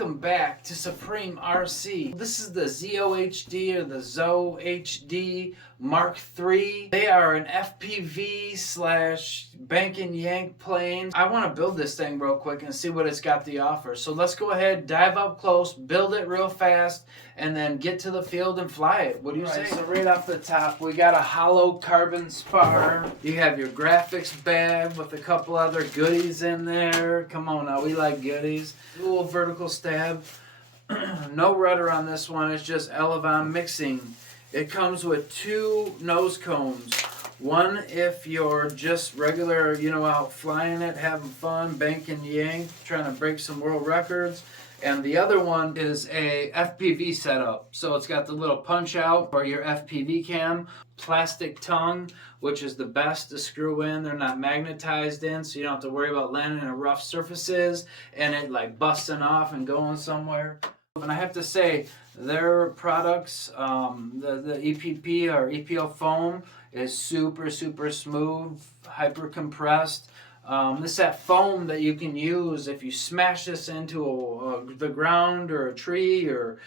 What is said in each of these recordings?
Welcome back to SupremeRC. This is the ZOHD or the ZOHD Mark III. They are an FPV slash bank and yank plane. I want to build this thing real quick and see what it's got to offer. So let's go ahead, dive up close, build it real fast, and then get to the field and fly it. What do you say? So right off the top, we got a hollow carbon spar. You have your graphics bag with a couple other goodies in there. Come on now, we like goodies. Dual vertical stab. No rudder on this one, it's just elevon mixing. It comes with two nose cones. One if you're just regular, out flying it, having fun, bank and yank, trying to break some world records. And the other one is a FPV setup. So it's got the little punch out for your FPV cam, plastic tongue, which is the best to screw in. They're not magnetized in, so you don't have to worry about landing on rough surfaces and it like busting off and going somewhere. And I have to say, their products, the EPP or EPO foam is super smooth, hyper compressed. This is that foam that you can use if you smash this into the ground or a tree or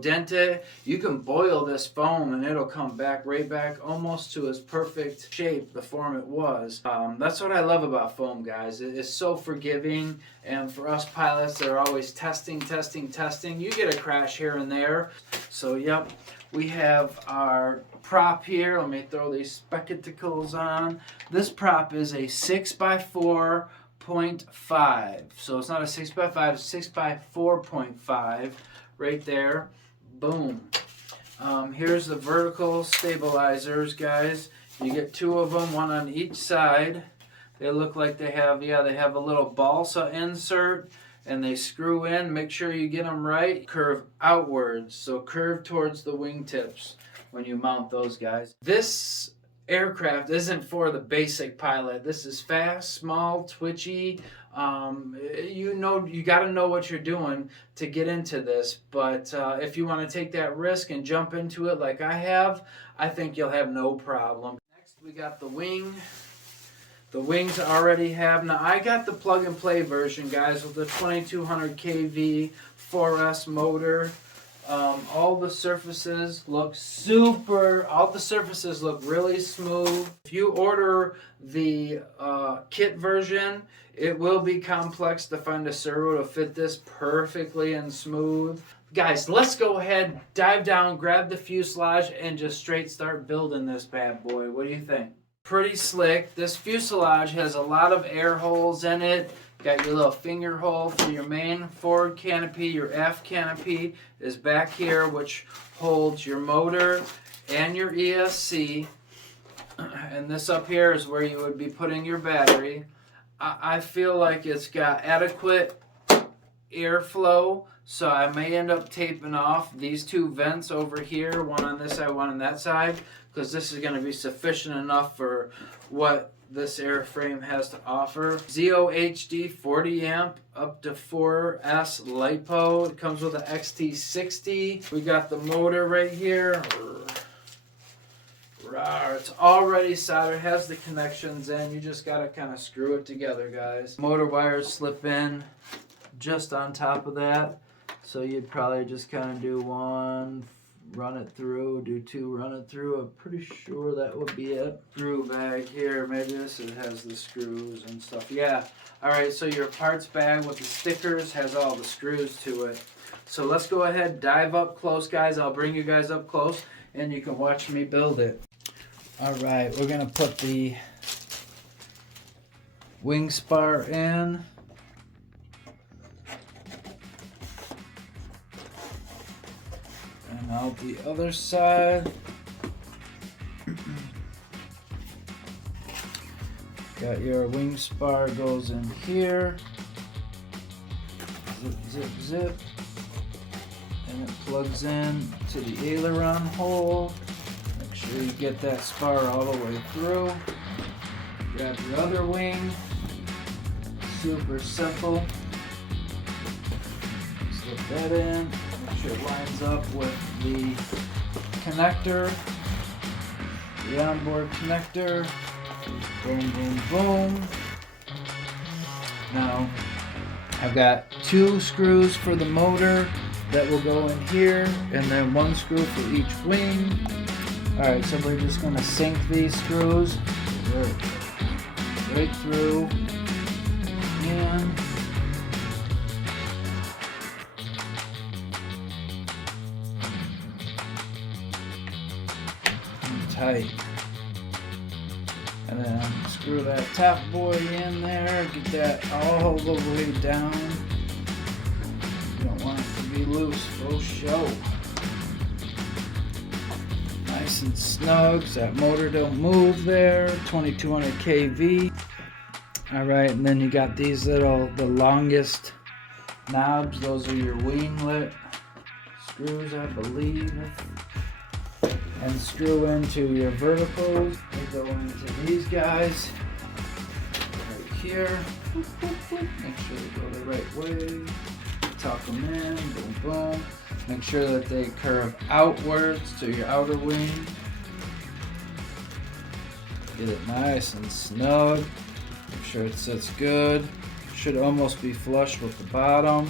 dent it. You can boil this foam and it'll come back right back almost to its perfect shape, the form it was. That's what I love about foam, guys. It's so forgiving, and for us pilots, they're always testing. You get a crash here and there. So yep, we have our prop here. Let me throw these spectacles on. This prop is a 6x4.5. So it's not a 6x5, it's 6x4.5 right there. Boom. Here's the vertical stabilizers, guys. You get two of them, one on each side. They look like they have a little balsa insert, and they screw in. Make sure you get them right. Curve outwards, so curve towards the wingtips when you mount those, guys. This aircraft isn't for the basic pilot. This is fast, small, twitchy. You got to know what you're doing to get into this. But if you want to take that risk and jump into it like I have, I think you'll have no problem. Next, we got the wing. The wings already have. Now, I got the plug-and-play version, guys, with the 2200 kV 4S motor. All the surfaces look really smooth. If you order the kit version, it will be complex to find a servo to fit this perfectly and smooth. Guys, let's go ahead, dive down, grab the fuselage, and just straight start building this bad boy. What do you think? Pretty slick. This fuselage has a lot of air holes in it. Got your little finger hole for your main forward canopy. Your aft canopy is back here, which holds your motor and your ESC. And this up here is where you would be putting your battery. I feel like it's got adequate airflow, so I may end up taping off these two vents over here, one on this side, one on that side, because this is going to be sufficient enough for what this airframe has to offer. ZOHD 40 amp up to 4S LiPo. It comes with an XT60. We got the motor right here. It's already soldered, has the connections in. You just got to kind of screw it together, guys. Motor wires slip in just on top of that. So you'd probably just kind of do one, run it through, do two, run it through. I'm pretty sure that would be it. Screw bag here, maybe this has the screws and stuff. Yeah, all right, so your parts bag with the stickers has all the screws to it. So let's go ahead, dive up close, guys. I'll bring you guys up close and you can watch me build it. All right, we're gonna put the wing spar in. And out the other side. Got your wing spar goes in here. Zip. And it plugs in to the aileron hole. Make sure you get that spar all the way through. Grab your other wing. Super simple. Slip that in. Make sure it lines up with the connector, the onboard connector. Boom. Now, I've got 2 screws for the motor that will go in here, and then 1 screw for each wing. Alright, so we're just going to sink these screws right through, and tight. And then screw that top boy in there, get that all the way down. You don't want it to be loose, for show. Nice and snug, so that motor don't move there. 2200 kV. Alright, and then you got these the longest knobs. Those are your winglet screws, I believe. And screw into your verticals. They go into these guys right here. Make sure they go the right way. Tuck them in, boom, boom. Make sure that they curve outwards to your outer wing. Get it nice and snug. Make sure it sits good. Should almost be flush with the bottom.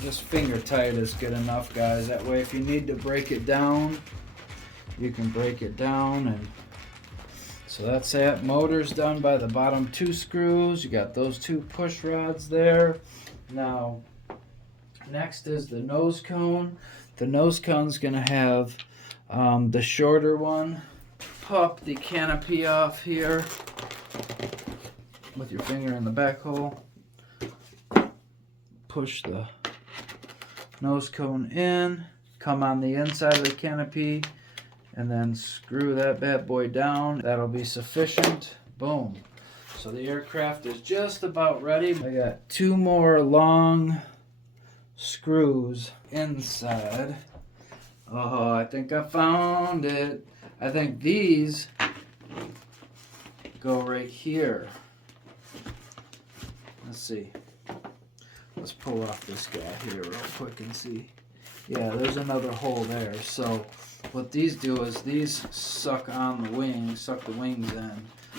Just finger tight is good enough, guys. That way if you need to break it down, you can break it down. And so that's it. Motor's done by the bottom 2 screws. You got those 2 push rods there. Now, next is the nose cone. The nose cone's gonna have the shorter one. Pop the canopy off here with your finger in the back hole. Push the nose cone in, come on the inside of the canopy, and then screw that bad boy down. That'll be sufficient. Boom. So the aircraft is just about ready. I got 2 more long screws inside. Oh, I think I found it. I think these go right here. Let's see. Let's pull off this guy here real quick and see. Yeah, there's another hole there. So what these do is these suck on the wings, suck the wings in.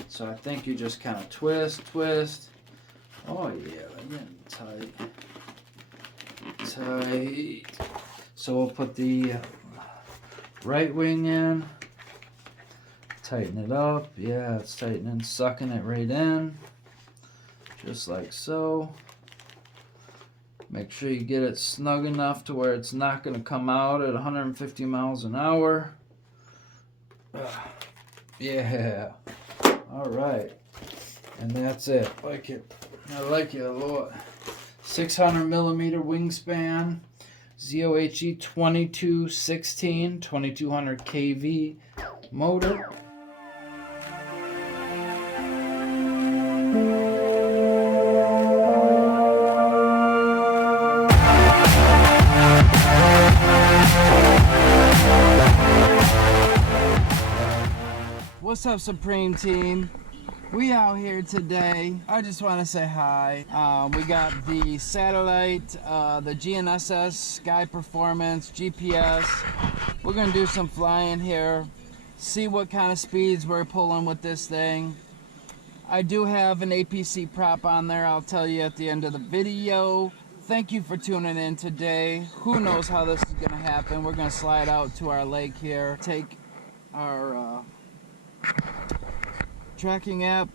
So I think you just kind of twist. Oh yeah, they're getting tight. So we'll put the right wing in. Tighten it up. Yeah, it's tightening, sucking it right in. Just like so. Make sure you get it snug enough to where it's not going to come out at 150 miles an hour. Yeah. All right. And that's it. Like it. I like it a lot. 600 millimeter wingspan. ZOHE 2216, 2200 kV motor. What's up, Supreme team? We out here today. I just want to say hi. We got the satellite, the GNSS, Sky Performance, GPS. We're gonna do some flying here, see what kind of speeds we're pulling with this thing. I do have an APC prop on there. I'll tell you at the end of the video. Thank you for tuning in today. Who knows how this is gonna happen. We're gonna slide out to our lake here, take our tracking app,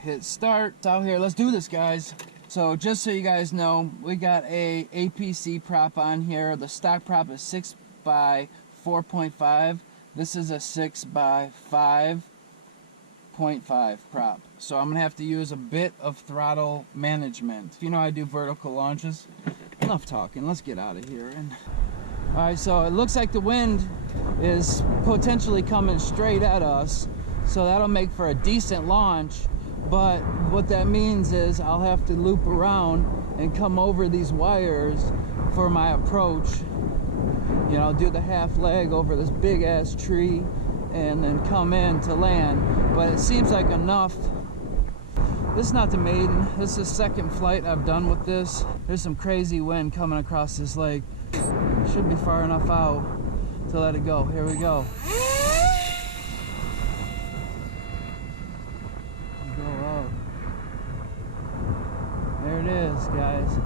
hit start. It's out here. Let's do this, guys. So just so you guys know, we got a APC prop on here. The stock prop is 6 by 4.5. This is a 6 by 5.5 prop. So I'm gonna have to use a bit of throttle management. You know, I do vertical launches. Enough talking. Let's get out of here. All right, so it looks like the wind is potentially coming straight at us. So that'll make for a decent launch, but what that means is I'll have to loop around and come over these wires for my approach. You know, do the half leg over this big ass tree and then come in to land. But it seems like enough. This is not the maiden. This is the second flight I've done with this. There's some crazy wind coming across this lake. Should be far enough out to let it go. Here we go. There it this, guys.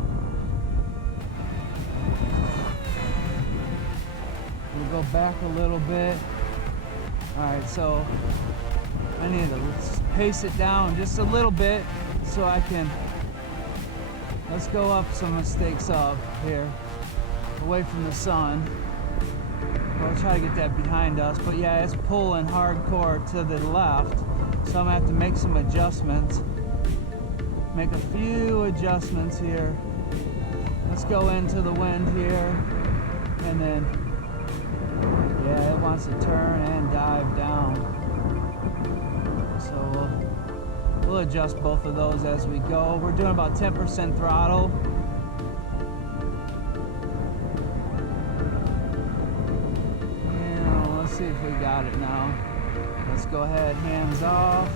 We'll go back a little bit. Alright, so I need to pace it down just a little bit so I can, let's go up some mistakes up here, away from the sun. We'll try to get that behind us, but yeah, it's pulling hardcore to the left, so I'm gonna have to make some adjustments. Make a few adjustments here. Let's go into the wind here, and then, yeah, it wants to turn and dive down. So we'll adjust both of those as we go. We're doing about 10% throttle. Yeah, let's see if we got it now. Let's go ahead, hands off.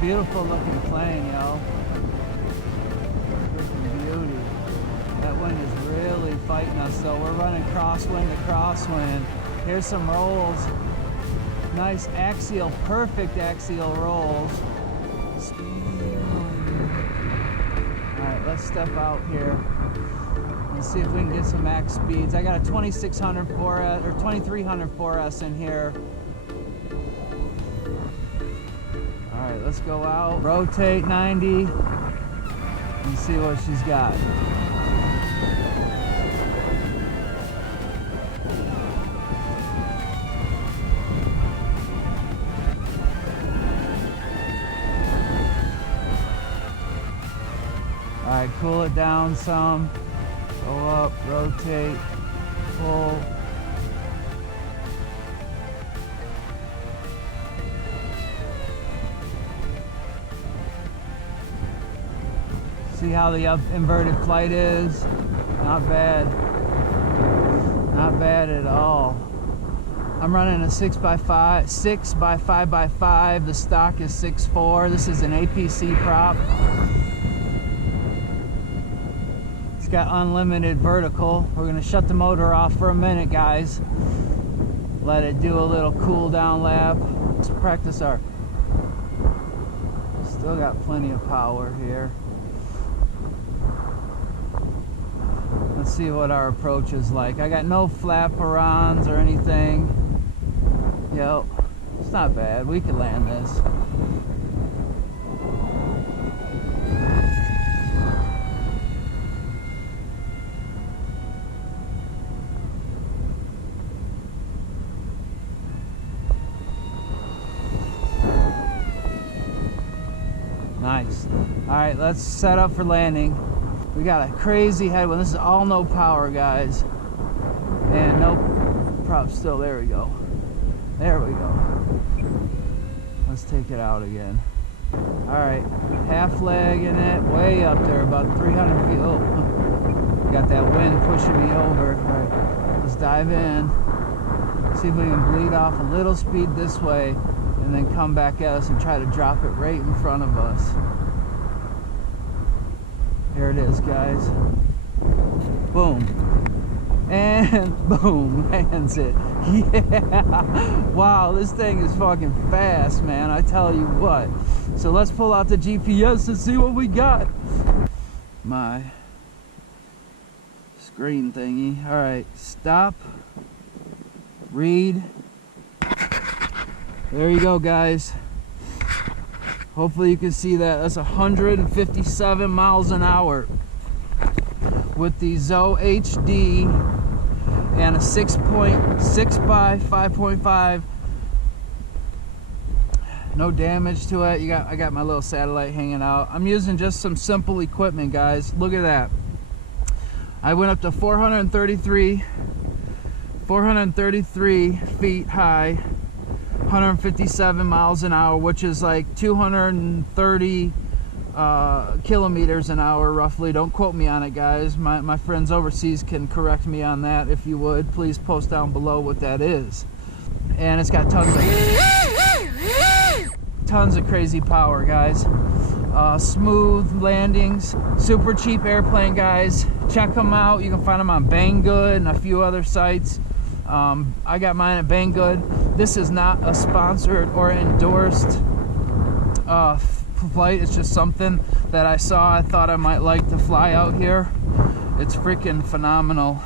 Beautiful looking plane, yo. Freaking beauty. That wind is really fighting us though. We're running crosswind to crosswind. Here's some rolls. Nice axial, perfect axial rolls. Alright, let's step out here. Let's see if we can get some max speeds. I got a 2600 4S or 2300 4S in here. Alright, let's go out, rotate 90, and see what she's got. Alright, cool it down some, go up, rotate, pull. See how the inverted flight is? Not bad. Not bad at all. I'm running a 6x5, 6x5x5. The stock is 6.4. This is an APC prop. It's got unlimited vertical. We're gonna shut the motor off for a minute, guys. Let it do a little cool down lap. Let's practice our. Still got plenty of power here. Let's see what our approach is like. I got no flaperons or anything. Yo, it's not bad. We can land this. Nice. All right, let's set up for landing. We got a crazy headwind. This is all no power, guys. And no prop still. There we go. There we go. Let's take it out again. All right, half leg in it, way up there, about 300 feet. Oh, got that wind pushing me over. All right, let's dive in. See if we can bleed off a little speed this way, and then come back at us and try to drop it right in front of us. Here it is, guys. Boom. And boom, lands it. Yeah. Wow, this thing is fucking fast, man. I tell you what. So let's pull out the GPS and see what we got. My screen thingy. All right, stop. Read. There you go, guys. Hopefully you can see that. That's 157 miles an hour with the ZO HD and a 6.6x5.5. No damage to it. I got my little satellite hanging out. I'm using just some simple equipment, guys. Look at that. I went up to 433 feet high. 157 miles an hour, which is like 230 kilometers an hour roughly. Don't quote me on it, guys. My friends overseas can correct me on that. If you would, please post down below what that is. And it's got tons tons of crazy power, guys. Smooth landings, super cheap airplane, guys. Check them out. You can find them on Banggood and a few other sites. I got mine at Banggood. This is not a sponsored or endorsed flight. It's just something that I saw. I thought I might like to fly out here. It's freaking phenomenal,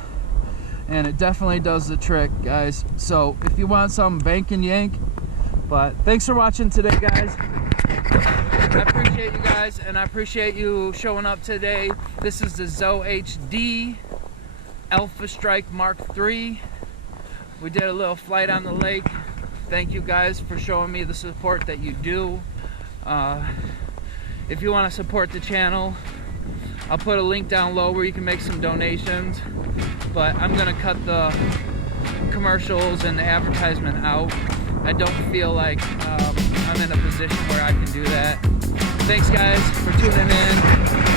and it definitely does the trick, guys. So if you want some, bank and yank. But thanks for watching today, guys. I appreciate you guys, and I appreciate you showing up today. This is the ZO HD ALPHASTRIKE Mark III. We did a little flight on the lake. Thank you guys for showing me the support that you do. If you want to support the channel, I'll put a link down low where you can make some donations. But I'm gonna cut the commercials and the advertisement out. I don't feel like I'm in a position where I can do that. Thanks guys for tuning in.